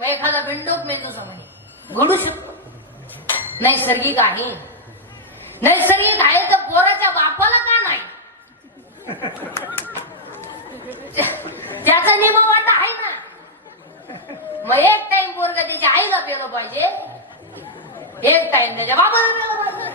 मग एखादा बिंडोक मेंदू समोर घडू शकतो. नैसर्गिक आहे. नैसर्गिक आहे तर पोराच्या बापाला का नाही? त्याचा निम वाट आहे ना? मग एक टाइम पोरग त्याच्या आईला पेलो पाहिजे. एक टाइम त्याच्या बापाला पेलो पाहिजे.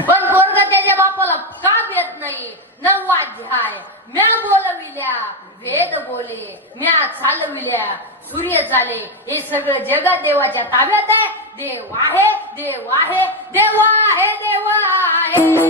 पण पोरग त्याच्या बापाला का पेत नाही नववाध्याय म्या बोलविल्या वेद बोले म्या चालविल्या सूर्य चाले. हे सगळं जगत देवाच्या ताब्यात आहे देव आहे देव आहे देव आहे. देव आहे.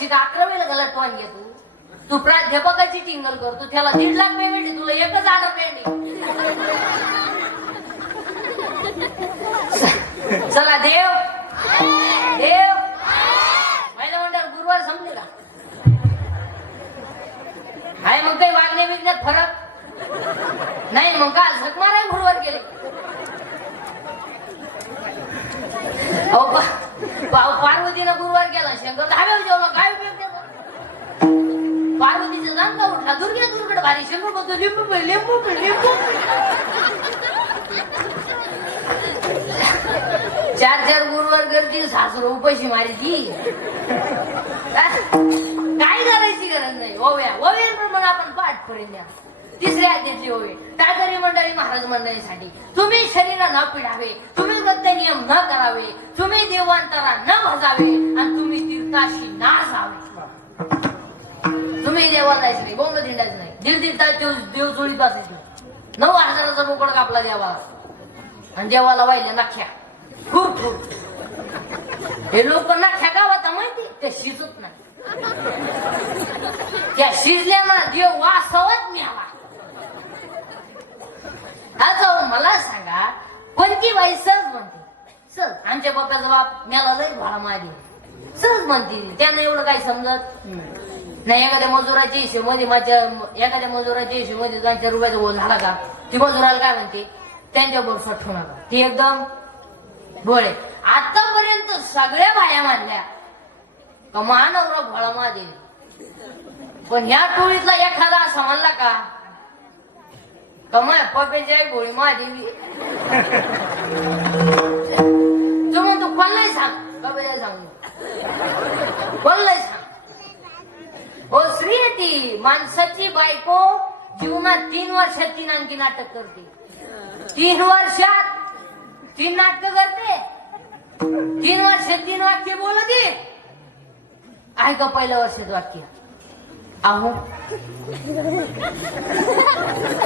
जाऊन अकरावीला गलत वाण घेतो तू प्राध्यापकाची टिंगल कर तू त्याला दीड लाख पेमेंट आहे तुला एकच आलं पेमेंट चला देव. देव. महिला मंडळ गुरुवार समजले का? हाय मग काही वागणे विकण्यात फरक? नाही मग काल झक माराय गुरुवार गेले. अहो पार्वतीनं गुरुवार केला शंकर दहाव्या जेवला काय उपयोग त्याचा? पार्वतीचं नांदा उठला दुर्गे दुर्गड भारी शंकर बोलतो लिंबू पिळ, लिंबू पिळ, लिंबू चार चार गुरुवार गर्दी सासरू उपाशी मारी काय करायची गरज नाही. ओव्या ओव्यांप्रमाणे आपण पाठ पडेल द्या तिसऱ्या आज्ञेची ओवे टाळकरी मंडळी महाराज मंडळीसाठी तुम्ही शरीर न पिढावे तुम्ही गत्य नियम न करावे तुम्ही देवांतरा न भजावे आणि तुम्ही तीर्थाशी ना जावे. तुम्ही देवाला जायचं नाही बोंब धिंडायचं नाही. दीड दीड देव जोडीत बसायचं नाही. नऊ हजाराचा बोकड कापला देवाला. आणि देवाला वाहिल्या नाख्या. खूर खूर हे लोक नाख्या गावात माहिती? ते शिजत नाही. त्या शिजल्याना देव वासवत मिळाला हा जाऊ मला सांगा कोणती बाई सहज म्हणते? सहज. आमच्या बाप्याचा बाप मेला लई भाडा मागे. सहज म्हणते. त्यांना एवढं काही समजत नाही. एखाद्या मजुराच्या हिशेमध्ये माझ्या एखाद्या मजुराच्या हिशेमध्ये दोनशे रुपयाचा ओझ झाला का ती मजुराला काय म्हणते? त्यांच्या बरोबर ठेवू नका. ती एकदम भोळे. आतापर्यंत सगळ्या बाया मानल्या का मानवरा भोळा महादेव पण ह्या टोळीतला एखादा असा मानला का कमाय पप्याची आई भोळी महादेवी तो म्हणतो कोणलाही सांग पप्याला सांगू कोणलाही सांग हो श्री आहे ती माणसाची बायको जीवनात तीन वर्षात तीन आणखी नाटक करते तीन वर्षात तीन नाटक करते तीन वर्षात तीन वाक्य बोलते आहे का पहिल्या वर्षात वाक्य आहो.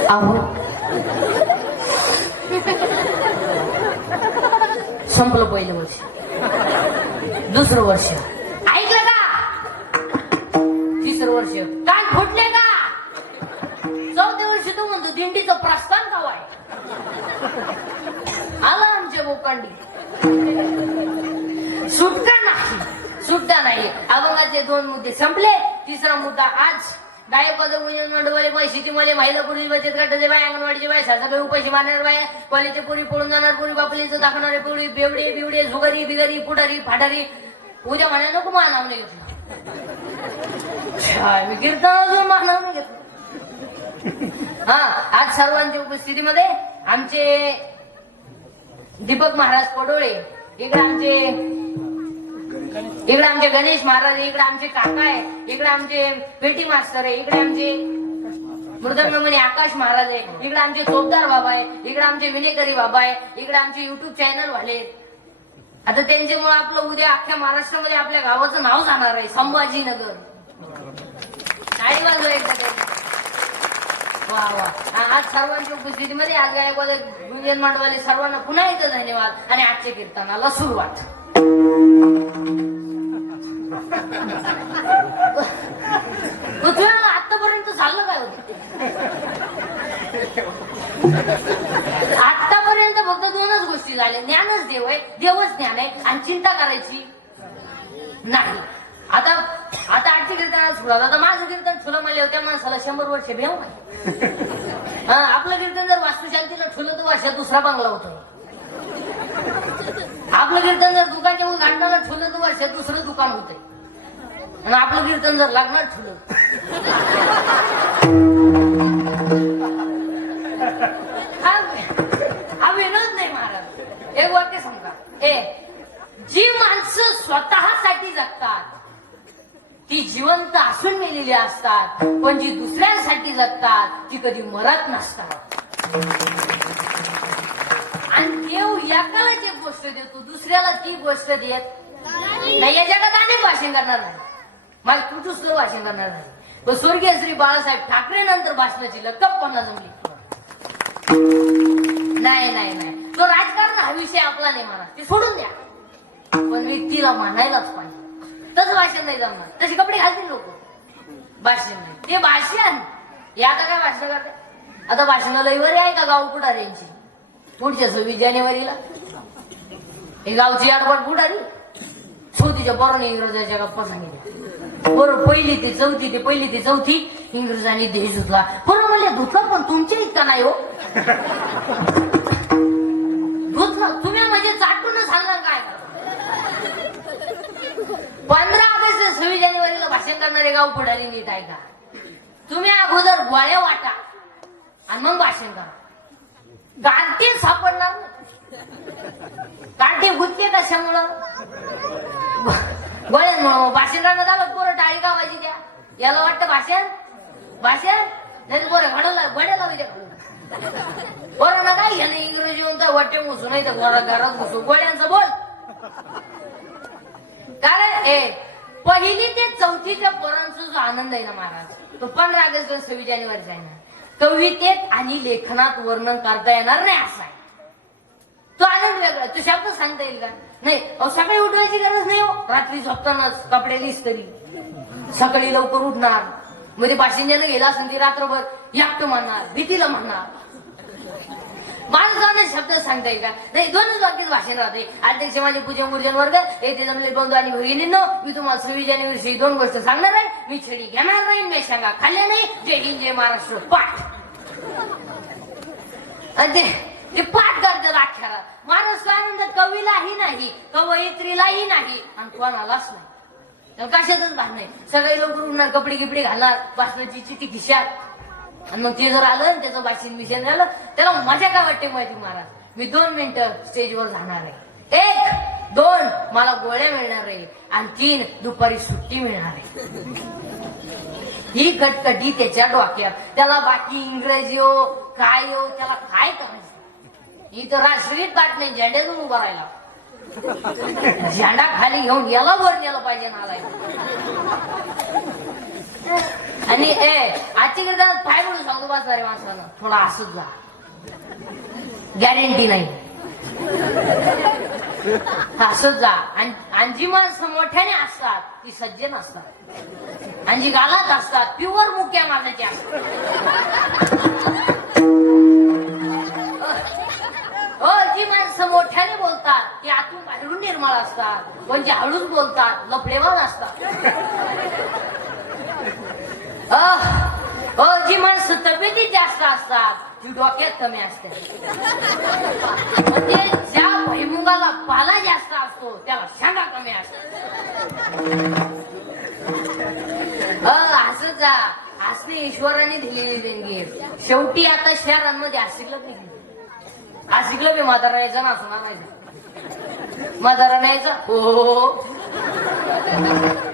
आहो. संपलं पहिलं वर्ष. दुसरं वर्ष. ऐकलं का? तिसरं वर्ष. कान फुटले का? चौथ्या वर्षी तू म्हणतो दिंडीचं प्रस्थान का आहे आला आमच्या बोकांडी. सुटका नाही. सुटका नाही. अभंगाचे दोन मुद्दे संपले. तिसरा मुद्दा आज गायकवाद गुंजन मंडळवाले बाई शेतीमध्ये महिला पुरुष बचत गटाचे बाय अंगणवाडीचे बाय सासकडे उपाशी मारणार बाय कॉलेजचे पुरी पळून जाणार पुरी बापलीचं दाखवणारे पुरी बेवडे बिवडे झुगारी बिगारी पुढारी फाटारी. उद्या म्हणा नको मा नाव नाही मी कीर्तन अजून नाही हा आज सर्वांच्या उपस्थितीमध्ये आमचे दीपक महाराज पडोळे इकडे आमचे इकडे आमचे गणेश महाराज इकडे आमचे काका आहे इकडे आमचे पेटी मास्टर आहे इकडे आमचे मृदंगमणी आकाश महाराज आहे इकडे आमचे तोपदार बाबा आहे इकडे आमचे विनेकरी बाबा आहे इकडे आमचे युट्यूब चॅनल वाले आता त्यांच्यामुळे आपलं उद्या अख्ख्या महाराष्ट्रामध्ये आपल्या गावाचं नाव जाणार आहे संभाजीनगर. टाळी वाजवा एकदा वा वा. आज सर्वांच्या उपस्थितीमध्ये आज गायकवाद गुंजन मांडवाले सर्वांना पुन्हा एकदा धन्यवाद आणि आजच्या कीर्तनाला सुरुवात. आतापर्यंत झालं काय होतं आतापर्यंत फक्त दोनच गोष्टी झाल्या. ज्ञानच देव आहे देवच ज्ञान आहे आणि चिंता करायची नाही. आता आता आजची कीर्तन सुरुवात आता माझं कीर्तन ठुलं मला होत्या माणसाला शंभर वर्ष भेव आपलं कीर्तन जर वास्तुशांतीला ठुलं तर वर्षात दुसरा बांगला होतो. आपलं कीर्तन जर दुकानच्या वर गांडाला ठुलं तर वर्ष दुसरं दुकान होतंय. आणि आपलं कीर्तन जर लागणार ठुलं हा हा विनोद नाही महाराज. एक वाक्य सांगा. ए जी माणसं स्वतःसाठी जगतात ती जिवंत असून मेलेली असतात पण जी दुसऱ्यांसाठी जगतात ती कधी मरत नसतात. आणि देव एकालाच एक गोष्ट देतो दुसऱ्याला ती गोष्ट देत नाही. या जगात अनेक भाषण करणार नाही. मला कुठूच भाषण करणार नाही. पण स्वर्गीय श्री बाळासाहेब ठाकरे नंतर भाषणाची लक्कप कोणाला जमली? नाही नाही नाही. तो राजकारण हा विषय आपला नाही म्हणा ते सोडून द्या. पण मी तिला म्हणायलाच पाहिजे. तसं भाषण नाही जमणार. तसे कपडे घालतील लोक. भाषण नाही. ते भाषण. हे आता काय भाषण करते? आता भाषणाला वर आहे का गाव पुढाऱ्यांची पुढच्या सव्वीस जानेवारीला? हे गावची आडवड पुढारी चौथीच्या पोराने इंग्रजाच्या गप्पा सांगितल्या. बरं पहिली ते चौथी ते पहिली ते चौथी इंग्रजांनी देश धुतला. बरं म्हणले धुतला पण तुमच्या इतका नाही हो. धुतला. तुम्ही म्हणजे चाटून सांगा काय? पंधरा ऑगस्ट सव्वीस जानेवारीला भाषण करणारे गाव पुढारी नीट आहे का? तुम्ही अगोदर गोळ्या वाटा आणि मग भाषण करा. गांठी सापडणार. गांठी गुंतते कशामुळं? गोळ्यांमुळं भाषण झालं पोरं टाळी गावाची द्या याला वाटतं भाषण भाषण नाही पोरं घडवला गोड्या लावी द्या बरं ना काय याने इंग्रजी म्हणता वाटे घुसू नाही तर घरात घरात घुसू. गोळ्यांचं बोल. कारण ए पहिली ते चौथीच्या पोरांचा जो आनंद आहे ना महाराज तो पंधरा ऑगस्ट सव्वीस जानेवारीचा आहे ना. कवितेत आणि लेखनात वर्णन करता येणार नाही असा आहे. तो आनंद वेगळा तो शब्द सांगता येईल का? नाही. अहो सकाळी उठवायची गरज नाही हो. रात्री झोपतानाच कपडे तरी. सकाळी लवकर उठणार. मध्ये बाशिंद्यानं गेला असेल ती रात्रभर. याक्त म्हणणार भीतीला म्हणणार. माणसाने शब्द सांगता येईल का? नाही दोनच वाक्यात भाषण राहते. अध्यक्ष माझे पूजन पूजन वर्ग येथे जमले बंधू आणि भगिनींनो मी तुम्हाला सव्वीस जानेवारी दोन गोष्ट सांगणार आहे. मी छडी घेणार नाही मी सांगा खाल्ल्या नाही. जय हिंद जय महाराष्ट्र. पाठ. आणि ते ते पाठ करतात अख्याला महाराष्ट्र आनंद? कवीलाही नाही कवयित्रीलाही नाही आणि कोणालाच नाही. कशातच भाग नाही. सगळे लोक कपडे गिपडे घालणार भाषणाची चिती खिशात. आणि मग ते जर आलं आणि त्याचं भाषण मिशन झालं त्याला मजा काय वाटते माहिती महाराज? मी दोन मिनिटं स्टेजवर जाणार आहे. एक दोन मला गोळ्या मिळणार आहे. आणि तीन दुपारी सुट्टी मिळणार आहे. ही कटकटी त्याच्या डोक्यात. त्याला बाकी इंग्रजी हो काय हो त्याला काय करायचं? ही तर राष्ट्रीय बात नाही झेंड्यातून उभा राहिला. झेंडा खाली घेऊन याला वर नेलं पाहिजे नालाय आणि ए आजची कीर्तनात पाय म्हणून सांगू बस रे माणसानं. थोडा असच जा. गॅरंटी नाही. हसत जा. आणि जी माणसं मोठ्याने असतात ती सज्जन असतात आणि जी गालात असतात प्युअर मुक्या मानाची असतात हो जी माणसं मोठ्याने बोलतात ती आतून बाहेरून निर्मळ असतात. पण जे हळूच बोलतात लफडेवान असतात. अह, जी माणसं तब्येती जास्त असतात. ती डोक्यात कमी असते. म्हणजे ज्या भैमुगाला पाला जास्त असतो त्याला शांडा कमी असतो अह, असंच जा. असणे ईश्वराने दिलेली देणगी. शेवटी आता शहरांमध्ये आज शिकलं नाही? आज शिकलं मी म्हातारा यायचा ना सुना नाही म्हातारा न्यायचा हो.